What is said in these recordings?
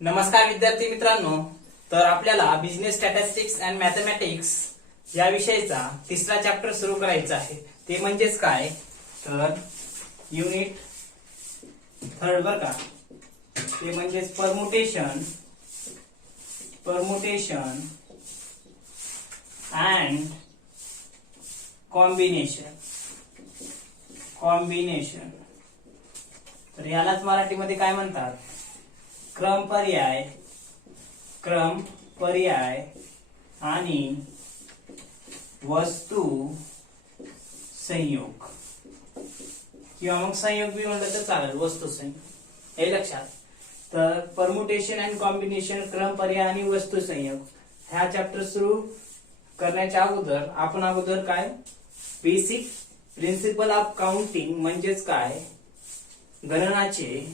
नमस्कार विद्यार्थी मित्रांनो, तर आपल्याला बिझनेस स्टॅटिस्टिक्स अँड मॅथमॅटिक्स या विषयाचा तिसरा चॅप्टर सुरू करायचा आहे. ते म्हणजेच काय, तर युनिट थर्ड बर का. ते म्हणजेच परमुटेशन अँड कॉम्बिनेशन. तर यालाच मराठीमध्ये काय म्हणतात, क्रम पर्याय आणि वस्तू संयोग, किंवा मग संयोग बी म्हणलं तर चालेल, वस्तू संयोग, हे लक्षात. तर परमुटेशन अँड कॉम्बिनेशन, क्रम पर्याय आणि वस्तू संयोग ह्या चॅप्टर सुरू करण्याच्या अगोदर आपण काय बेसिक प्रिन्सिपल ऑफ काउंटिंग म्हणजेच काय गणनाचे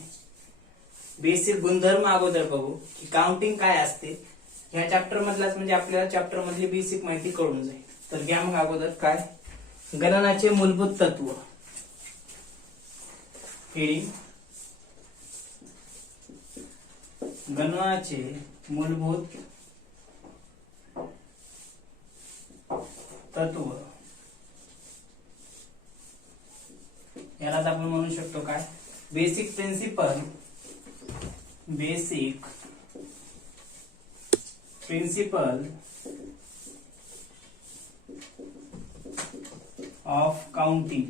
बेसिक गुणधर्म अगोदर बघू की काउंटिंग काय असते. ह्या चॅप्टर मधलाच म्हणजे आपल्याला चॅप्टर मधली बेसिक माहिती कळून जाईल. तर घ्या मग अगोदर काय गणनाचे मूलभूत तत्व. हेडिंग गणनाचे मूलभूत तत्व. यालाच आपण म्हणू शकतो काय बेसिक प्रिन्सिपल ऑफ काउंटिंग.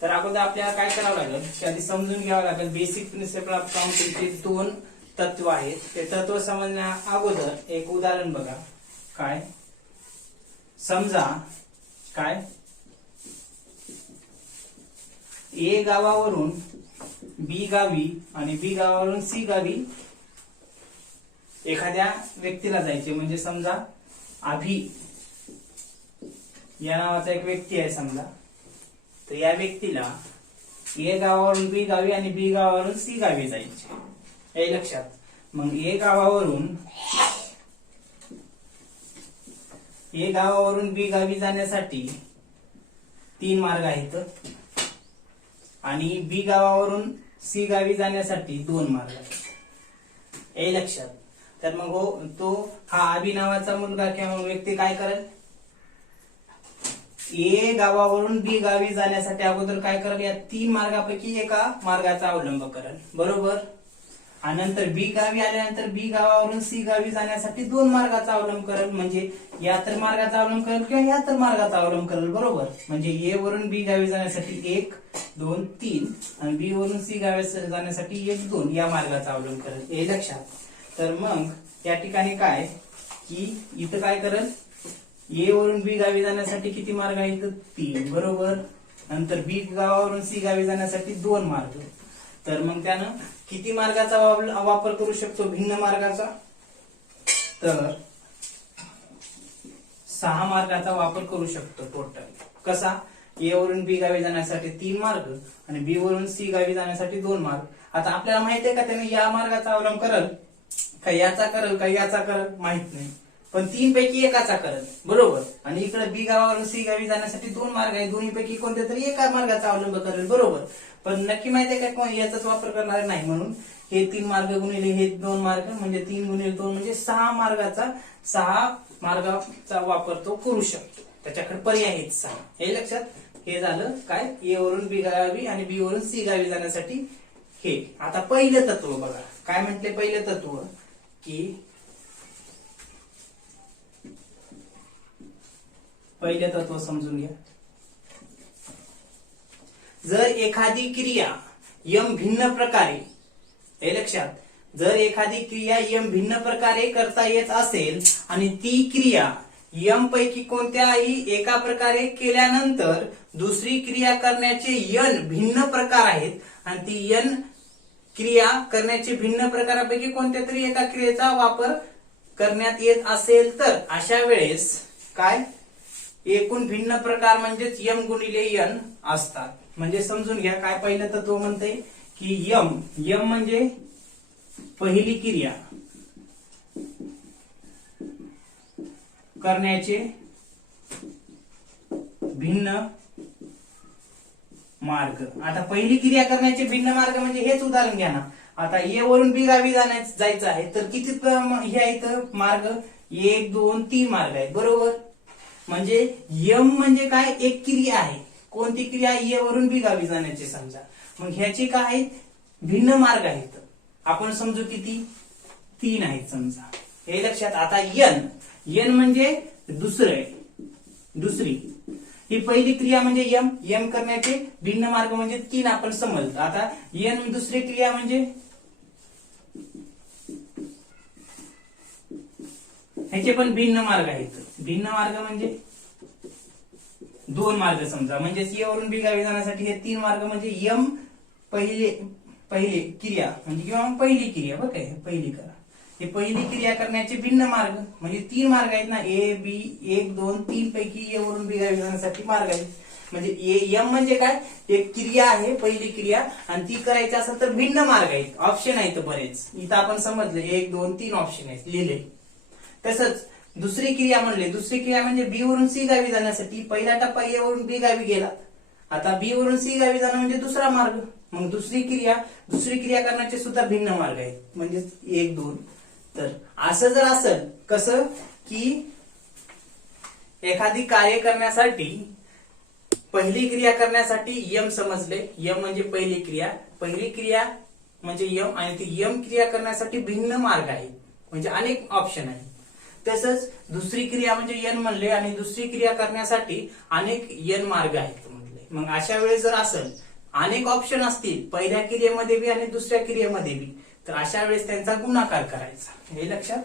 तर अगोदर आपल्याला काय करावं लागेल, आधी समजून घ्यावं लागेल बेसिक प्रिन्सिपल ऑफ काउंटिंगचे दोन तत्व आहेत. ते तत्व समजण्या अगोदर एक उदाहरण बघा. काय समजा काय ए गावावरून बी गावी आणि बी गावावरून सी गावी एखाद्या व्यक्तीला जायचे. म्हणजे समजा अभि या नावाचा एक व्यक्ती आहे समजा. तर या व्यक्तीला ए गावावरून बी गावी आणि बी गावावरून सी गावी जायचे, हे लक्षात. मग ए गावावरून बी गावी जाण्यासाठी 3 मार्ग आहेत आणि बी गावावरून सी गावी जाण्यासाठी 2 मार्ग आहेत, हे लक्षात. तर मग तो हा अभि नावाचा मुलगा किंवा व्यक्ती काय करेल, ए गावावरून बी गावी जाण्यासाठी अगोदर काय करेल, या 3 मार्गापैकी एका मार्गाचा अवलंब करेल, बरोबर. आणि नंतर बी गावी आल्यानंतर बी गावावरून सी गावी जाण्यासाठी 2 मार्गाचा अवलंब करेल. म्हणजे या तर मार्गाचा अवलंब करेल किंवा या तर मार्गाचा अवलंब करेल, बरोबर. म्हणजे ए वरून बी गावी जाण्यासाठी 1, 2, 3 आणि बी वरून सी गावी जाण्यासाठी 1, 2 या मार्गाचा अवलंब करेल, हे लक्षात. तर मग या ठिकाणी काय की इथं काय करेल, ए वरून बी गावी जाण्यासाठी किती मार्ग आहेत, 3, बरोबर. नंतर बी गावावरून सी गावी जाण्यासाठी 2 मार्ग. तर मग त्यानं किती मार्गाचा वापर करू शकतो, भिन्न मार्गाचा, तर 6 मार्गाचा वापर करू शकतो टोटल. कसा, ए वरून बी गावी जाण्यासाठी 3 मार्ग आणि बी वरून सी गावी जाण्यासाठी 2 मार्ग. आता आपल्याला माहित आहे का त्याने या मार्गाचा अवलंब करल का याचा करल का याचा करल, माहित नाही, पण 3 पैकी एकाचा करल, बरोबर. आणि इकडे बी गावावरून सी गावी जाण्यासाठी 2 मार्ग आहे, दोन्ही पैकी कोणत्या तरी एका मार्गाचा अवलंब करेल, बरोबर. पण नक्की माहिती आहे का कोण याचाच वापर करणार नाही, म्हणून हे 3 मार्ग गुणिले हे 2 मार्ग म्हणजे 3 गुणिले 2 म्हणजे 6 मार्गाचा वापर तो करू शकतो. त्याच्याकडे पर्याय आहेत 6, हे लक्षात. हे झालं काय ए वरून बी गावी आणि बी वरून सी गावी जाण्यासाठी हे. आता पहिलं तत्व बघा, काय म्हटले पहिलं तत्व की पहिले तत्व समजून घ्या. जर एखादी क्रिया यम भिन्न प्रकारे, हे लक्षात, जर एखादी क्रिया यम भिन्न प्रकारे करता येत असेल आणि ती क्रिया यम पैकी कोणत्याही एका प्रकारे केल्यानंतर दुसरी क्रिया करण्याचे यन भिन्न प्रकार आहेत आणि ती यन क्रिया करण्याचे भिन्न प्रकारापैकी कोणत्या तरी एका क्रियेचा वापर करण्यात येत असेल, तर अशा वेळेस काय एकूण भिन्न प्रकार म्हणजेच यम गुणिले यन असतात. म्हणजे समजून घ्या काय पहिलं तत्व म्हणते की यम म्हणजे पहिली क्रिया करण्याचे भिन्न मार्ग. आता पहिली क्रिया करण्याचे भिन्न मार्ग म्हणजे हेच उदाहरण घ्या ना. आता ए वरून बी गावी जायचं आहे तर किती हे आहेत मार्ग? 1 2 3 मार्ग आहेत बरोबर. म्हणजे यम म्हणजे काय? एक क्रिया आहे. कोणती क्रिया? ए वरून बी गावी जाण्याची समजा. मग ह्याचे काय आहेत? भिन्न मार्ग आहेत. आपण समजू किती? 3 आहेत समजा. हे लक्षात. आता एन म्हणजे दुसरी ही पहिली क्रिया म्हणजे यम करण्याचे भिन्न मार्ग म्हणजे 3 आपण समजलं. आता एन दुसरी क्रिया म्हणजे ह्याचे पण भिन्न मार्ग आहेत. भिन्न मार्ग म्हणजे 2 मार्ग समजा. म्हणजे ए वरून बी गावी जाण्यासाठी हे 3 मार्ग म्हणजे यम पहिली क्रिया म्हणजे किंवा पहिली क्रिया बरं काय पहिली करा. हे पहिली क्रिया करण्याचे भिन्न मार्ग म्हणजे 3 मार्ग आहेत ना. ए बी 1 2 3 पैकी ए वरून बी गावी जाण्यासाठी मार्ग आहेत. म्हणजे यम म्हणजे काय? एक क्रिया आहे पहिली क्रिया आणि ती करायची असेल तर भिन्न मार्ग आहेत. ऑप्शन आहेत बरेच. इथं आपण समजलं 1 2 3 ऑप्शन आहेत लिहिले. तसंच दुसरी क्रिया म्हणले. दुसरी क्रिया म्हणजे बी वरून सी गावी जाण्यासाठी पहिला टप्पा ए वरून बी गावी गेला. आता बी वरून सी गावी जाणं म्हणजे दुसरा मार्ग. मग दुसरी क्रिया करण्याचे सुद्धा भिन्न मार्ग आहेत. म्हणजे 1 2. तर असं जर असेल कसं की एखादी कार्य करण्यासाठी पहिली क्रिया करण्यासाठी यम समजले. यम म्हणजे पहिली क्रिया म्हणजे यम आणि ती यम क्रिया करण्यासाठी भिन्न मार्ग आहेत म्हणजे अनेक ऑप्शन आहेत. तसंच दुसरी क्रिया म्हणजे एन म्हणले आणि दुसरी क्रिया करण्यासाठी अनेक एन मार्ग आहेत म्हटले. मग अशा वेळेस जर असेल अनेक ऑप्शन असतील पहिल्या क्रियेमध्ये बी आणि दुसऱ्या क्रियेमध्ये बी तर अशा वेळेस त्यांचा गुणाकार करायचा. हे लक्षात.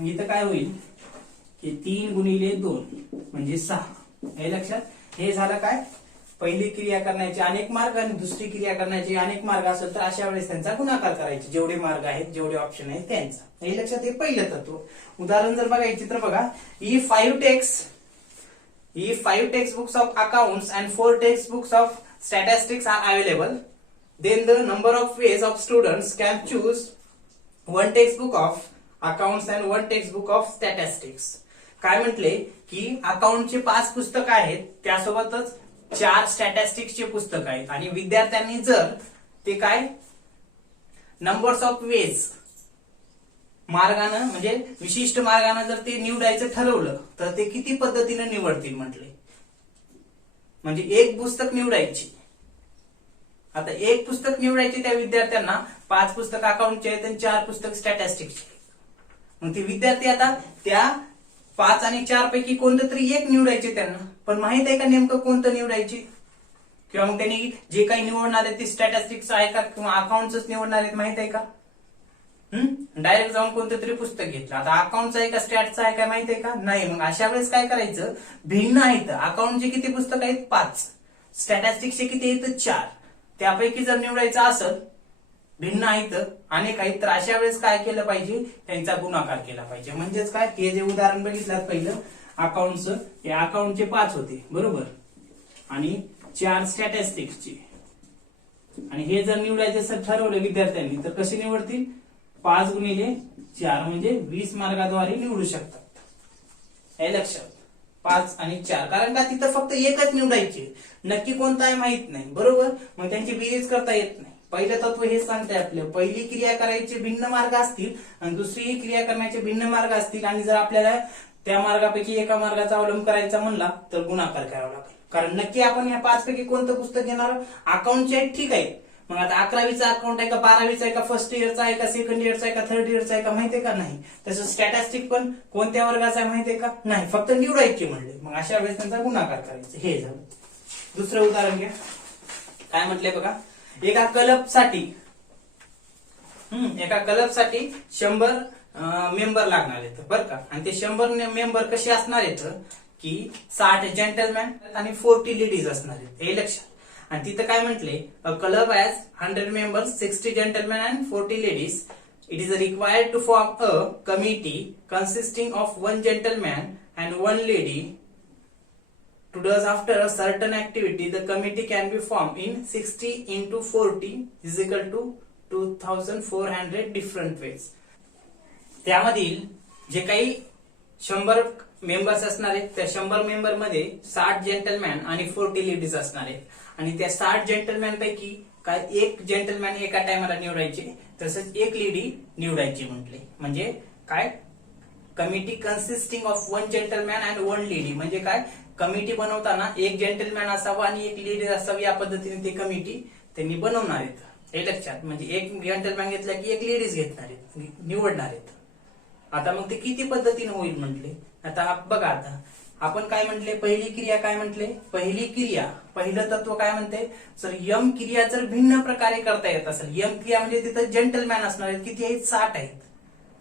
इथं काय होईल की 3 गुणिले 2 म्हणजे 6. हे लक्षात. हे झालं काय? पहिली क्रिया करण्याचे अनेक मार्ग आणि दुसरी क्रिया करण्याचे अनेक मार्ग असेल तर अशा वेळेस त्यांचा गुणाकार करायचे. जेवढे मार्ग आहेत जेवढे ऑप्शन आहेत त्यांचा. हे लक्षात. हे पहिलं तत्व. उदाहरण जर बघायचे तर बघा. If 5 textbooks of accounts and 4 textbooks of statistics are available, then the number of ways of students can choose 1 textbook of accounts and 1 textbook of statistics. काय म्हटले की अकाउंटचे 5 पुस्तक आहेत त्यासोबतच 4 स्टॅटिस्टिक्सचे पुस्तक आहेत आणि विद्यार्थ्यांनी जर ते काय नंबर्स ऑफ वेज मार्गानं म्हणजे विशिष्ट मार्गानं जर ते निवडायचं ठरवलं तर ते किती पद्धतीने निवडतील म्हटले. म्हणजे एक पुस्तक निवडायची. आता एक पुस्तक निवडायचे त्या विद्यार्थ्यांना 5 पुस्तक अकाउंटचे आहेत आणि 4 पुस्तक स्टॅटिस्टिक्सचे. मग ते विद्यार्थी आता त्या 5 आणि 4 पैकी कोणतं तरी एक निवडायचे त्यांना. पण माहित आहे का नेमकं कोणतं निवडायचे? किंवा मग त्यांनी जे काही निवडणार आहे ते स्टॅटिस्टिक्स आहे का किंवा अकाउंटच निवडणार आहेत माहित आहे का? डायरेक्ट जाऊन कोणतं तरी पुस्तक घेतलं. आता अकाउंटचं आहे का स्टॅटचं आहे काय माहित आहे का? नाही. मग अशा वेळेस काय करायचं? भिन्न आहेत. अकाउंटचे किती पुस्तक आहेत? 5. स्टॅटिस्टिक्सचे किती आहेत? 4. त्यापैकी जर निवडायचं असेल भिन्न आहेत अनेक आहेत तर अशा वेळेस काय केलं पाहिजे? त्यांचा गुणाकार केला पाहिजे. म्हणजेच काय? हे जे उदाहरण बघितलं पहिलं अकाउंटचं हे अकाउंटचे 5 होते बरोबर आणि 4 स्टॅटिस्टिक्सचे. आणि हे जर निवडायचं ठरवलं विद्यार्थ्यांनी तर कसे निवडतील? 5 गुणिले 4 म्हणजे 20 मार्गाद्वारे निवडू शकतात. हे लक्षात. 5 आणि 4 कारण का तिथं फक्त एकच निवडायचे. नक्की कोणता आहे माहित नाही बरोबर. मग त्यांची बेरीज करता येत नाही. पहिलं तत्व हे सांगतंय आपलं. पहिली क्रिया करायचे भिन्न मार्ग असतील आणि दुसरी क्रिया करण्याचे भिन्न मार्ग असतील आणि जर आपल्याला त्या मार्गापैकी एका मार्गाचा अवलंब करायचा म्हणला तर गुणाकार करावा लागेल. कारण नक्की आपण या 5 पैकी कोणतं पुस्तक घेणार? अकाउंटचे ठीक आहे. मग आता 11वीचा अकाउंट आहे का 12वीचा आहे का फर्स्ट इयरचा आहे का सेकंड इयरचा आहे का थर्ड इयरचा आहे का माहितीये का? नाही. तसं स्टॅटिस्टिक पण कोणत्या वर्गाचा आहे माहितीये का? नाही. फक्त निवडायचे म्हणले. मग अशा वेळेस त्यांचा गुणाकार करायचा. हे झालं. दुसरं उदाहरण घ्या. काय म्हटलंय बघा. एका क्लबसाठी 100 मेंबर लागणार आहेत बरं का. आणि ते 100 मेंबर कसे असणार आहेत की 60 जेंटलमॅन आणि 40 लेडीज असणार आहेत. हे लक्षात. आणि तिथं काय म्हटले? A club has 100 members 60 gentleman and 40 ladies. It is required to form a committee consisting of 1 gentleman and 1 lady. To does after a certain activity, the committee can be formed in 60 into 40 is equal to 2400 different ways. त्यामधील जे काही 100 members असणार आहेत, त्या 100 member मध्ये 60 gentleman आणि 40 ladies असणार आहेत. आणि त्या 60 जेंटलमॅन पैकी काय एक जेंटलमॅन एका टायमाला निवडायचे, तसंच एक लेडी निवडायची म्हटले. म्हणजे काय, committee consisting of 1 gentleman and 1 lady. म्हणजे काय, कमिटी बनवताना एक जेंटलमॅन असावा आणि एक लेडी असावी, या पद्धतीने ती कमिटी त्यांनी बनवणार आहेत. हे लक्षात, म्हणजे एक जेंटलमॅन घेतला की एक लेडीज घेणार आहेत, निवडणार आहेत. आता मग ते किती पद्धतीने होईल म्हटले. आता बघा, आता आपण काय म्हटले, पहिली क्रिया काय म्हटले, पहिली क्रिया, पहिलं तत्व काय म्हणते, तर यम क्रिया जर भिन्न प्रकारे करता येत असेल, यम क्रिया म्हणजे तिथं जेंटलमॅन असणार आहेत, किती आहेत, 60 आहेत,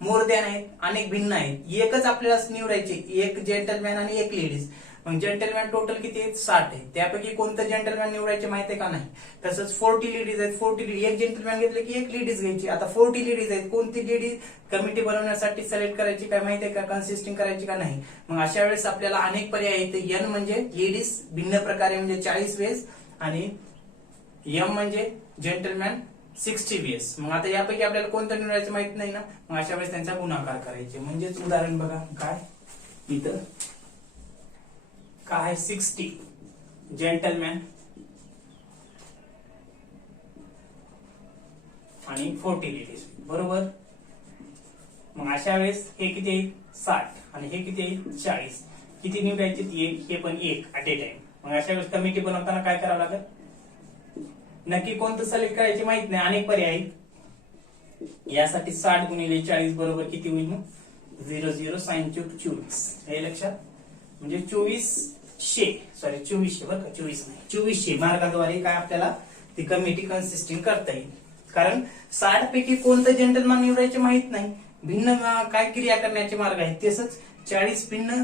मोर दॅन आहेत, अनेक भिन्न आहेत, एकच आपल्याला निवडायचे, एक जेंटलमॅन आणि एक लेडीज. मग जेंटलमॅन टोटल किती आहेत, 60 आहेत. त्यापैकी कोणतं जेंटलमॅन निवडायचे माहिती आहे का नाही. तसंच 40 लेडीज आहेत, 40 एक जेंटलमॅन घेतले की एक लेडीज घ्यायची. आता 40 लेडीज आहेत, कोणती लेडीज कमिटी बनवण्यासाठी सिलेक्ट करायची काय माहिती आहे का, कन्सिस्टिंग करायची का नाही. मग अशा वेळेस आपल्याला अनेक पर्याय आहेत. एन म्हणजे लेडीज भिन्न प्रकारे म्हणजे 40 वेळेस, आणि एम म्हणजे जेंटलमॅन 60 वेळेस. मग आता यापैकी आपल्याला कोणतं निवडायचं माहित नाही ना, मग अशा वेळेस त्यांचा गुणाकार करायचे. म्हणजेच उदाहरण बघा, काय इथं काय 60 जेंटलमॅन आणि 40 लेडीज, बरोबर. मग अशा वेळेस हे किती आहे, 60 आणि हे किती आहे, 40. किती निवडायचे, एक, हे पण एक ऍट ए टाइम. मग अशा वेळेस कमिटी बनवताना काय करावं लागेल, नक्की कोणतं सिलेक्ट करायचे माहित नाही, अनेक पर्याय आहेत. यासाठी 60 गुणिले 40 बरोबर किती होईल, 00 sin 24. हे लक्षात, म्हणजे 2400 बरं का, 2400 मार्गाद्वारे काय आपल्याला ती कमिटी कन्सिस्टिंग करता येईल. कारण 60 पैकी कोणतं जेंटलमॅन निवडायचे माहित नाही, भिन्न काय क्रिया करण्याचे मार्ग आहेत. तसंच 40 भिन्न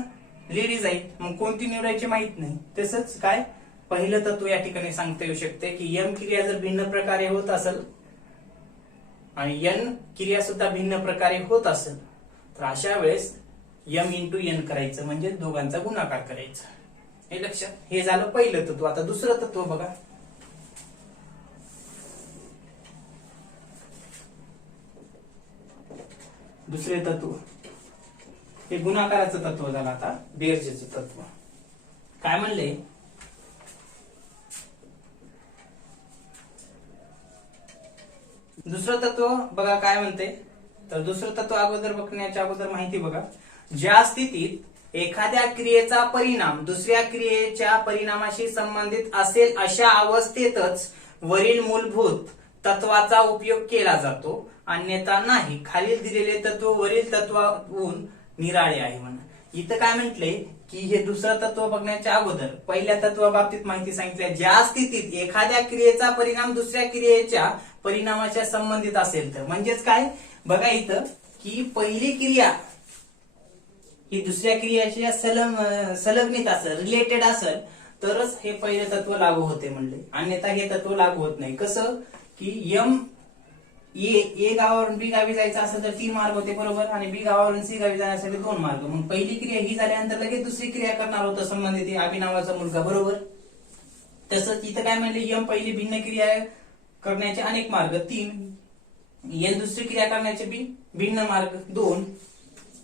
लेडीज आहेत, मग कोणती निवडायची माहित नाही. तसंच काय, पहिलं तत्व या ठिकाणी सांगता येऊ शकते की यम क्रिया जर भिन्न प्रकारे होत असेल आणि एन क्रिया सुद्धा भिन्न प्रकारे होत असेल, तर अशा वेळेस यम इंटू एन करायचं, म्हणजे दोघांचा गुणाकार करायचा. हे लक्षात, हे झालं पहिलं तत्व. आता दुसरं तत्व बघा, दुसरे तत्व हे गुणाकाराचं तत्व झालं. आता बेरजेचं तत्व काय म्हणले, दुसरं तत्व बघा काय म्हणते. तर दुसरं तत्व अगोदर बघण्याच्या अगोदर माहिती बघा, ज्या स्थितीत एखाद्या क्रियेचा परिणाम दुसऱ्या क्रियेच्या परिणामाशी संबंधित असेल, अशा अवस्थेतच वरील मूलभूत तत्वाचा उपयोग केला जातो, अन्यथा नाही. खालील दिलेले तत्व वरील तत्वाहून निराळे आहे म्हणा. इथं काय म्हटले की हे दुसरं तत्व बघण्याच्या अगोदर पहिल्या तत्वाबाबतीत माहिती सांगितली, ज्या स्थितीत एखाद्या क्रियेचा परिणाम दुसऱ्या क्रियेच्या परिणामाच्या संबंधित असेल तर. म्हणजेच काय बघा इथं, की पहिली क्रिया ही दुसऱ्या क्रियाशी संलग्नित असेल, रिलेटेड असेल, तरच हे पहिले तत्व लागू होते म्हणले, अन्यथा हे तत्व लागू होत नाही. कसं की यम ए गावावरून बी गावी जायचं असेल तर 3 मार्ग होते, बरोबर, आणि बी गावावरून सी गावी जाण्यासाठी 2 मार्ग. मग पहिली क्रिया ही झाल्यानंतर लगेच दुसरी क्रिया करणार होतं संबंधित अभि नावाचा मुलगा, बरोबर. तसंच इथं काय म्हणले, यम पहिली भिन्न क्रिया करण्याचे अनेक मार्ग 3, एन दुसरी क्रिया करण्याचे बी भिन्न मार्ग 2.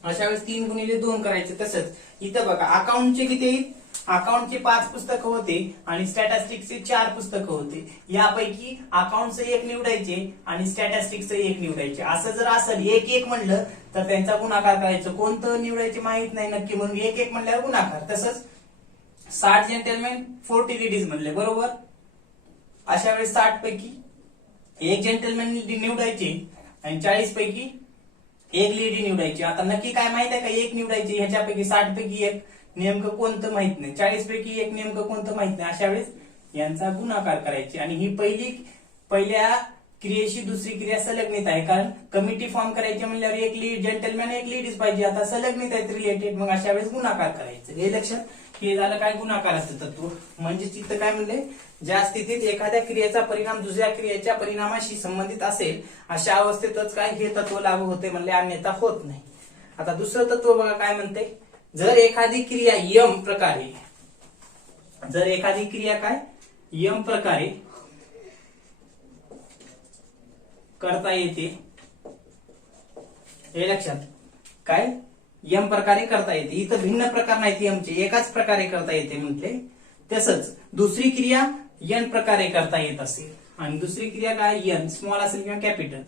अशा वेळेस 3 गुणिले 2 करायचे. तसंच इथं बघा, अकाउंटचे किती आहेत, अकाउंटचे 5 पुस्तकं होते आणि स्टॅटिस्टिक्सचे 4 पुस्तकं होते. यापैकी अकाउंटचं 1 निवडायचे आणि स्टॅटिस्टिक्सचं 1 निवडायचे. असं जर असेल 1-1 म्हणलं तर त्यांचा गुणाकार करायचं. कोणतं निवडायचे माहित नाही नक्की, म्हणून 1-1 म्हणल्यावर गुणाकार. तसंच 60 जेंटलमॅन 40 लेडीज म्हणले, बरोबर. अशा वेळेस 60 पैकी 1 जेंटलमॅन निवडायचे आणि 40 पैकी 1 लेडी निवडायची. आता नक्की काय माहित आहे का, 1 निवडायची. ह्याच्यापैकी 60 पैकी 1 नेमकं कोणतं माहित नाही, 40 पैकी 1 नेमकं कोणतं माहित नाही. अशा वेळेस यांचा गुणाकार करायचे. आणि ही पहिल्या क्रियेशी दुसरी क्रिया संलग्नित आहे, कारण कमिटी फॉर्म करायची म्हणल्यावर 1 जेंटलमॅन 1 लेडीज पाहिजे. आता संलग्नित आहेत, रिलेटेड, मग अशा वेळेस गुणाकार करायचं. हे लक्षात, हे झालं काय गुणाकाराचं तत्व. म्हणजे तिथं काय म्हणले, ज्या स्थितीत एखाद्या क्रियेचा परिणाम दुसऱ्या क्रियेच्या परिणामाशी संबंधित असेल, अशा अवस्थेतच काय हे तत्व लागू होते म्हणले, अन्यथा होत नाही. आता दुसरं तत्व बघा काय म्हणते, जर एखादी क्रिया यम प्रकारे, जर एखादी क्रिया काय यम प्रकारे करता येते, हे लक्षात, काय एम प्रकारे करता येते. इथं भिन्न प्रकार नाहीत एमचे, एकाच प्रकारे करता येते म्हटले. तसंच दुसरी क्रिया एन प्रकारे करता येत असेल आणि दुसरी क्रिया काय एन स्मॉल असेल किंवा कॅपिटल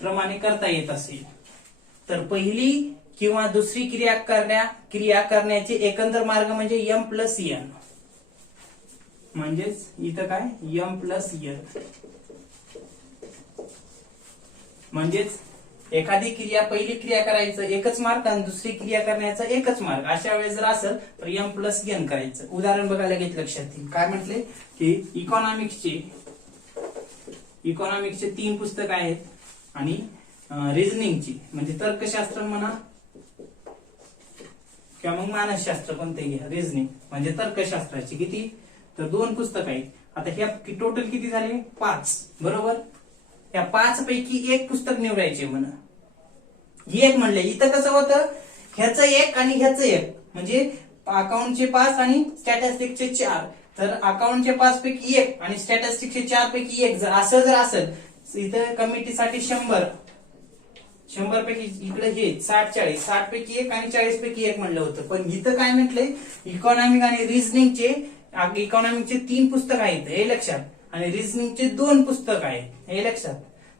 प्रमाणे करता येत असेल तर पहिली किंवा दुसरी क्रिया करण्याचे एकंदर मार्ग म्हणजे एम प्लस एन. म्हणजेच इथं काय एम प्लस एन. म्हणजेच एखादी क्रिया पहिली क्रिया करायचं एकच मार्ग आणि दुसरी क्रिया करण्याचा एकच मार्ग. अशा वेळेस जर असेल तर एम प्लस एन करायचं. उदाहरण बघायला घेतलं लक्षात येईल. काय म्हटले की इकॉनॉमिक्सचे 3 पुस्तक आहेत आणि रिझनिंगची म्हणजे तर्कशास्त्र म्हणा किंवा मग मानसशास्त्र कोणतेही घ्या. रिझनिंग म्हणजे तर्कशास्त्राची किती तर 2 पुस्तक आहेत. आता ह्या टोटल किती झाले 5 बरोबर. या 5 पैकी एक पुस्तक निवडायचे म्हणा. एक म्हणले इथं कसं होतं ह्याचं एक आणि ह्याचं एक म्हणजे अकाउंटचे 5 आणि स्टॅटिस्टिक्सचे 4 तर अकाउंटचे 5 पैकी एक आणि स्टॅटिस्टिक्सचे 4 पैकी एक जर असेल इथं कमिटीसाठी 100 पैकी इकडे हे 60 पैकी एक आणि 40 पैकी एक म्हणलं होतं. पण इथं काय म्हटलंय इकॉनॉमिक आणि रिझनिंगचे 3 पुस्तक आहेत हे लक्षात आणि रिझनिंगचे 2 पुस्तक आहेत हे लक्षात.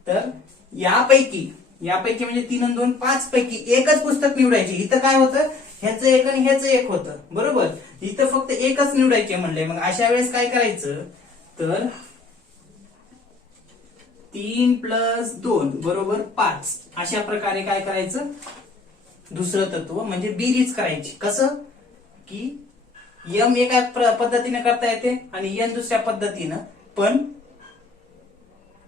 तर यापैकी म्हणजे 3 आणि 2 5 पैकी एकच पुस्तक निवडायचे. इथं काय होतं ह्याचं एक आणि ह्याचं एक होतं बरोबर. इथं फक्त एकच निवडायचे म्हणले. मग अशा वेळेस काय करायचं तर 3 + 2 बरोबर 5 अशा प्रकारे काय करायचं दुसरं तत्व म्हणजे बेरीज करायची. कसं की एम एका पद्धतीने करता येते आणि एन दुसऱ्या पद्धतीनं. पण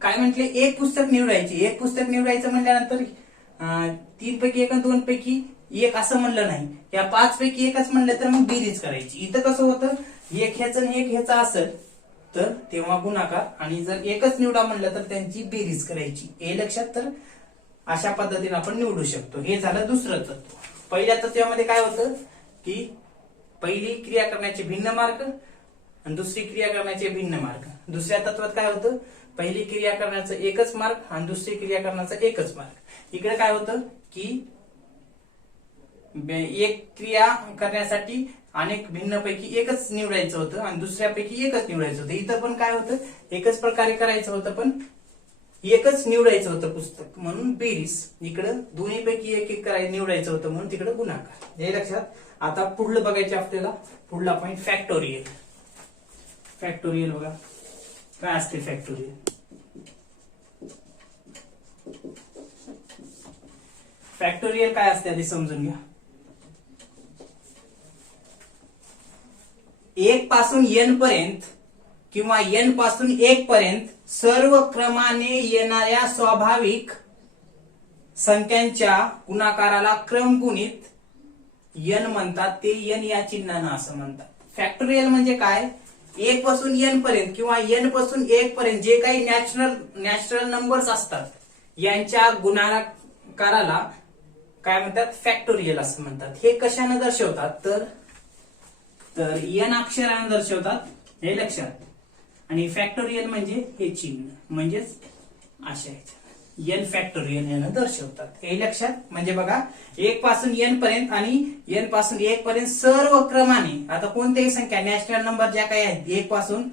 काय म्हटले एक पुस्तक निवडायचं म्हणल्यानंतर 3 पैकी एक आणि 2 पैकी एक असं म्हणलं नाही. या 5 पैकी एकच म्हणलं तर मग बेरीज करायची. इथं कसं होतं एक ह्याचं आणि एक ह्याचं असेल तर तेव्हा गुणाकार आणि जर एकच निवडा म्हणलं तर त्यांची बेरीज करायची हे लक्षात. तर अशा पद्धतीने आपण निवडू शकतो. हे झालं दुसरं तत्व. पहिल्या तत्वामध्ये काय होतं की पहिली क्रिया करण्याचे भिन्न मार्ग आणि दुसरी क्रिया करण्याचे भिन्न मार्ग. दुसऱ्या तत्वात काय होतं पहिली क्रिया करण्याचा एकच मार्ग आणि दुसरी क्रिया करण्याचा एकच मार्ग. इकडे काय होतं की एक क्रिया करण्यासाठी अनेक भिन्नपैकी एकच निवडायचं होतं आणि दुसऱ्यापैकी एकच निवडायचं होतं. इथं पण काय होतं एकच प्रकारे करायचं होतं पण एकच निवडायचं होतं पुस्तक म्हणून बेरीज. इकडं दोन्हीपैकी एक एक निवडायचं होतं म्हणून तिकडे गुणाकार हे लक्षात. आता पुढलं बघायचं आपल्याला. पुढला पॉईंट फॅक्टोरियल. फॅक्टोरियल बघा काय असते फॅक्टोरियल. फॅक्टोरियल काय असते आधी समजून घ्या. 1 पासून n पर्यंत किंवा n पासून 1 पर्यंत सर्व क्रमाने येणाऱ्या स्वाभाविक संख्यांच्या गुणाकाराला क्रमगुणित n म्हणतात. ते n या चिन्हानं असं म्हणतात. फॅक्टोरियल म्हणजे काय 1 पासून n पर्यंत किंवा n पासून 1 पर्यंत जे काही नॅचरल नंबर्स असतात यांच्या गुणाकाराला काय म्हणतात फॅक्टोरियल असं म्हणतात. हे कशाने दर्शवतात तर n अक्षराने दर्शवतात हे लक्षात. आणि फॅक्टोरियल म्हणजे हे चिन्ह म्हणजेच अशा n फॅक्टोरियल यानं दर्शवतात हे लक्षात. म्हणजे बघा 1 पासून n पर्यंत आणि n पासून 1 पर्यंत सर्व क्रमाने आता कोणत्याही संख्या नॅचरल नंबर ज्या काही आहेत 1 पासून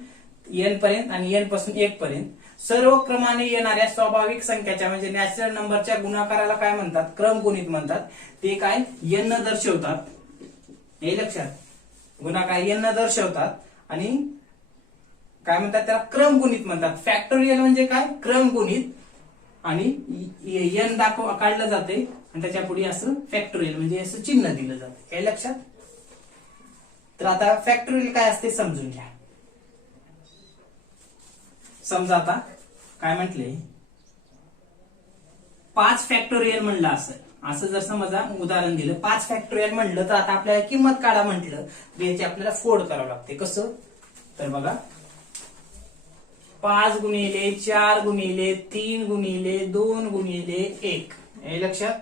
n पर्यंत आणि n पासून 1 पर्यंत सर्व क्रमाने येणाऱ्या स्वाभाविक संख्याच्या म्हणजे नॅचरल नंबरच्या गुणाकाराला काय म्हणतात क्रमगुणित म्हणतात. ते काय n न दर्शवतात हे लक्षात. गुणाकार n न दर्शवतात आणि काय म्हणतात त्याला क्रमगुणित म्हणतात. फॅक्टोरियल म्हणजे काय क्रमगुणित आणि n काढलं जाते आणि त्याच्या पुढे असं फॅक्टोरियल म्हणजे असं चिन्ह दिलं जातं हे लक्षात. तर आता फॅक्टोरियल काय असते समजून घ्या. समजा आता काय म्हटले 5 फॅक्टोरियल म्हणलं असं जर समजा उदाहरण दिलं 5 फॅक्टोरियल म्हणलं तर आता आपल्याला किंमत काढा म्हटलं तर याची आपल्याला फोड करावं लागते. कसं तर बघा 5 गुणिले 4 गुणिले 3 गुणिले 2 गुणिले 1 हे लक्षात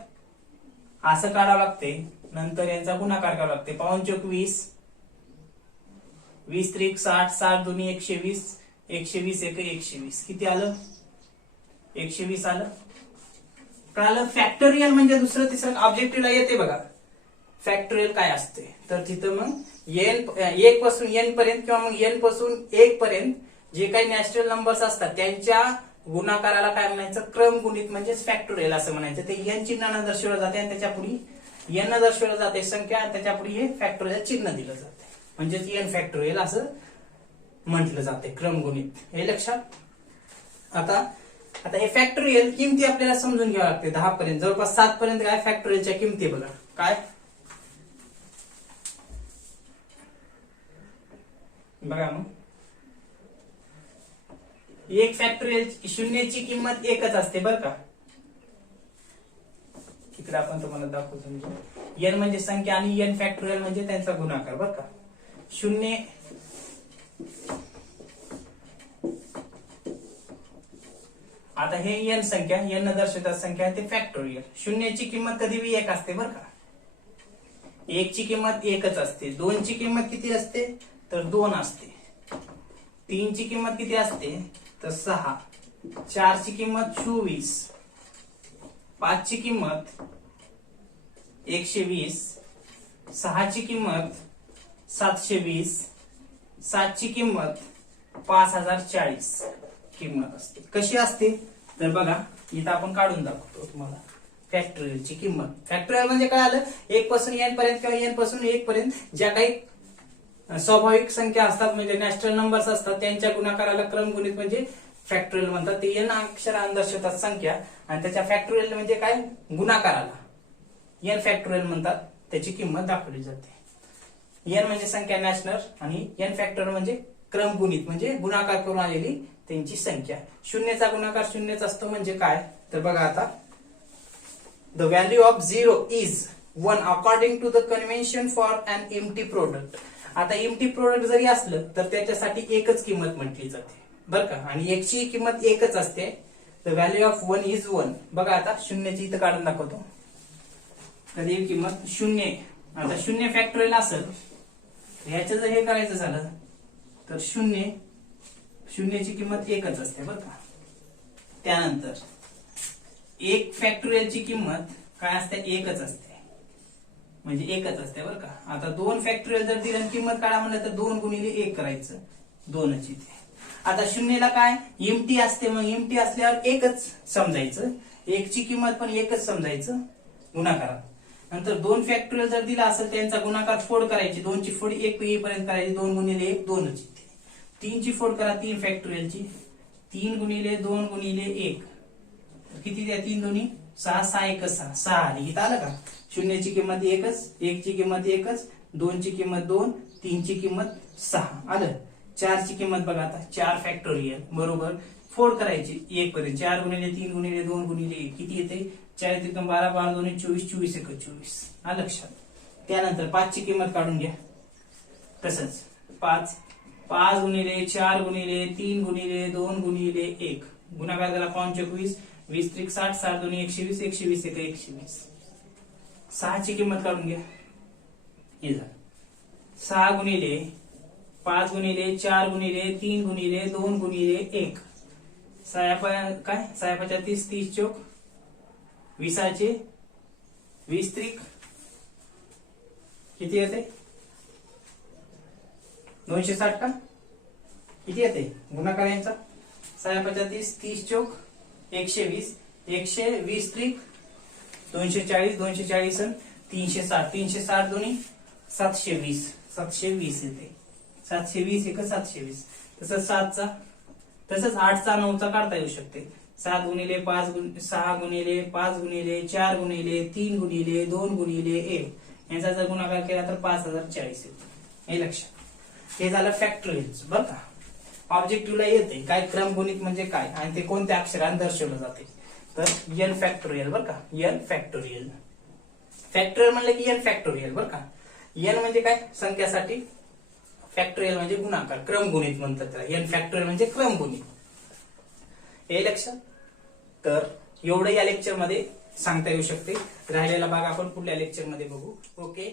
असं काढावं लागते. नंतर यांचा गुणाकार करावा लागते. 5 चोक 20 20 त्रिक 60 60 दोन्ही 120 120 एक 120 किती आलं 120 आलं. कळालं. फॅक्टोरियल म्हणजे दुसरं तिसरं ऑब्जेक्टिव्हला येते बघा फॅक्टोरियल काय असते, तर तिथं मग एक पासून एन पर्यंत किंवा मग एन पासून 1 पर्यंत जे काही नॅचरल नंबर्स असतात त्यांच्या गुणाकाराला काय म्हणायचं, क्रमगुणित म्हणजेच फॅक्टोरियल असं म्हणायचं. ते एन चिन्हानं दर्शवलं जाते आणि त्याच्या पुढे एन दर्शवलं जाते संख्या आणि त्याच्या पुढे हे फॅक्टोरियल चिन्ह दिलं जाते, म्हणजेच एन फॅक्टोरियल असं म्हटलं जाते, क्रमगुणित. हे लक्षात. आता हे फॅक्टोरियल किमती आपल्याला समजून घ्यावं लागते. 10 पर्यंत जवळपास 7 पर्यंत काय फॅक्टोरियलच्या किमती बघा काय बघा. मग एक फॅक्टोरियल शून्याची किंमत एकच असते बरं का. इकडे आपण तुम्हाला दाखवू समजू. एन म्हणजे संख्या आणि एन फॅक्टोरियल म्हणजे त्यांचा गुणाकार बरं का. शून्य आता हे एन संख्या, एन दर्शवतात संख्या, ते फॅक्टोरियल. शून्याची किंमत कधी बी 1 असते बरं का. 1 ची किंमत 1च असते. 2 ची किंमत किती असते, तर 2 असते. 3 ची किंमत किती असते, तर 6. 4 ची किंमत 24. 5 ची किंमत 120. 6 ची किंमत 720. 7 ची किंमत 5040 किंमत असते. कशी असते तर बघा, इथं आपण काढून दाखवतो तुम्हाला फॅक्टोरियलची किंमत. फॅक्टोरियल म्हणजे काय आलं, 1 पासून एन पर्यंत किंवा एन पासून 1 पर्यंत ज्या काही स्वाभाविक संख्या असतात म्हणजे नॅचरल नंबर्स असतात त्यांच्या गुणाकाराला क्रमगुणित म्हणजे फॅक्टोरियल म्हणतात. ते एन अक्षराने दर्शवतात संख्या आणि त्याच्या फॅक्टोरियल म्हणजे काय, गुणाकाराला एन फॅक्टोरियल म्हणतात. त्याची किंमत दाखवली जाते. एन म्हणजे संख्या नॅचरल आणि एन फॅक्टोरियल म्हणजे क्रमगुणित म्हणजे गुणाकार करून आलेली त्यांची संख्या. शून्याचा गुणाकार शून्यच असतो म्हणजे काय, तर बघा आता the value of 0 is 1 according to the convention for an empty product. आता एम्प्टी प्रोडक्ट जरी असलं तर त्याच्यासाठी एकच किंमत म्हटली जाते बरं का. आणि एकची किंमत एकच असते. The value of 1 is 1. बघा आता शून्याची इथं काढून दाखवतो. तर ही किंमत 0. आता 0 फॅक्टोरियल असेल ह्याचं जर हे करायचं झालं तर 0ची किंमत एकच असते बरं का. त्यानंतर 1 फॅक्टोरियलची किंमत काय असते, एकच असते म्हणजे एकच असते बरं का. आता 2 फॅक्टोरियल जर दिलं किंमत काढा म्हणलं तर 2 गुणिले 1 करायचं, 2च इथे. आता 0ला काय एम्प्टी असते, मग एम्प्टी असल्यावर एकच समजायचं, 1 ची किंमत पण एकच समजायचं गुणाकारात. नंतर 2 फॅक्टोरियल जर दिला असेल त्यांचा गुणाकार फोड करायची, 2 ची फोड 1 येईपर्यंत करायची, 2 गुणिले 1 2च इथे. 3 ची फोड करा 3 फॅक्टोरियलची, 3 गुणिले 2 गुणिले 1 किती द्या, 3 दोन्ही 6, 6 1 6, 6 आली. इथं आलं का. 0ची किंमत एकच, 1 ची किंमत एकच, 2 ची किंमत 2, 3 ची किंमत 6 आलं. 4 ची किंमत बघा आता 4 फॅक्टोरियल बरोबर फोड करायची 1 पर्यंत. 4 गुणिले 3 गुणिले 2 गुणिले 1 किती येते, 4 1 12 12 2 24 24 1 24 आलं लक्षात. त्यानंतर 5 ची किंमत काढून घ्या. तसंच 5 गुणिले 4 गुणिले 3 गुणिले 2 गुणिले 1 गुणाकार झाला 5 20 3 60 60 2 120 120 1 120. 6 ची किंमत काढून घ्या. हे झालं 6 गुणिले 5 गुणिले 4 गुणिले 3 गुणिले 2 गुणिले 1 काय 6 30 30 चौक 20चे 20 त्रिक किती येते 260 का किती येते गुणाकार यांचा 6 30 30 चौक 120 120 त्रिक 240 240 360 360 दोन्ही 720 720 येते 720 1 720. तसंच 7चा तसंच 8चा 9चा काढता येऊ शकते. 7 गुणिले 5 6 गुणिले 5 गुणिले 4 गुणिले 3 गुणिले 2 गुणिले 1 यांचा जर गुणाकार केला तर 5040 येतो. हे लक्षात. हे झालं फॅक्टोरियल बरं का. ऑब्जेक्टिव्हला येते काय क्रमगुणित म्हणजे काय आणि ते कोणत्या अक्षराने दर्शवलं जाते तर एन फॅक्टोरियल बरं का. एन फॅक्टोरियल फॅक्टोरियल म्हणलं की एन फॅक्टोरियल बरं का. एन म्हणजे काय संख्यासाठी, फॅक्टोरियल म्हणजे गुणाकार, क्रमगुणित म्हणतात त्याला. एन फॅक्टोरियल म्हणजे क्रमगुणित. हे लक्षात. तर एवढं या लेक्चर मध्ये सांगता येऊ शकते. राहिलेला भाग आपण पुढल्या लेक्चर मध्ये बघू. ओके.